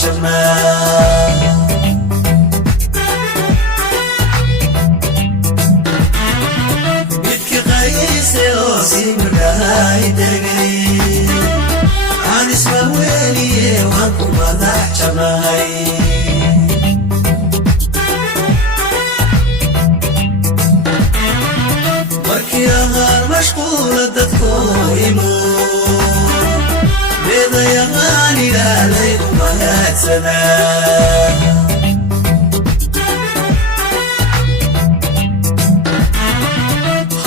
jabnaa midki qayse oo sii markahay degay aan isma weliye waan ku madax jabnahay markii ahaan mashquula dadkoo imo beedayaqaan ilaalay u mahadsanaa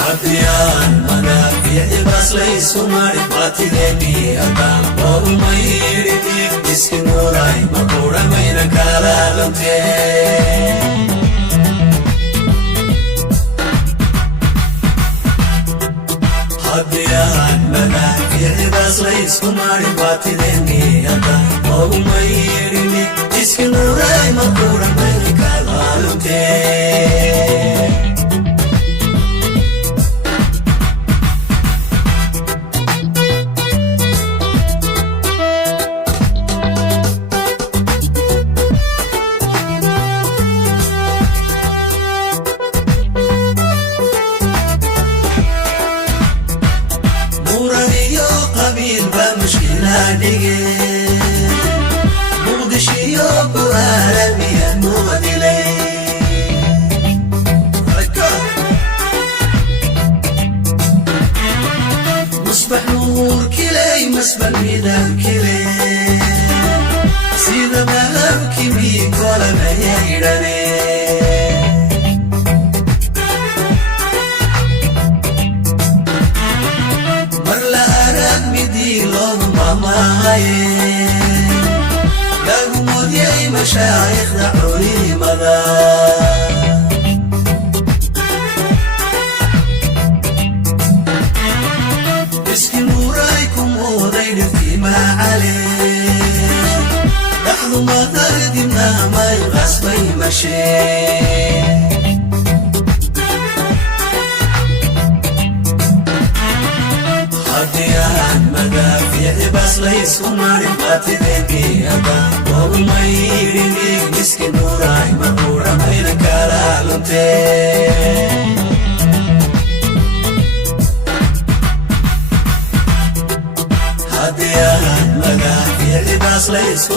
haddiyaan manaafiici baas laysu mari baatideennii haddaan oorumayidhini iski nuuray maquudhamayna kaalaalantee haddiyaan manaafiici baas laysku mari baatideennii haddaan oorumayidhini iski nuuray maquudhamayna kaalaalantee muqdishiyo ku aaramiya muqdilay musbax nuurkilay masbal midabkilay sida malabkimii kolamayayidhane mar la arag midii loogu mamahaye lagu moodiyay mashaayikhda culimada iski nuuray ku mooday dhirtii macale dhaxdu madardibna may qasbay mashee haddiyaan madaafiici baas laysku marin baatideennii haddaan oorumayidhini iski nuuray maquudhamayna kaalaalantee haddiyaan madaafiici baas laysku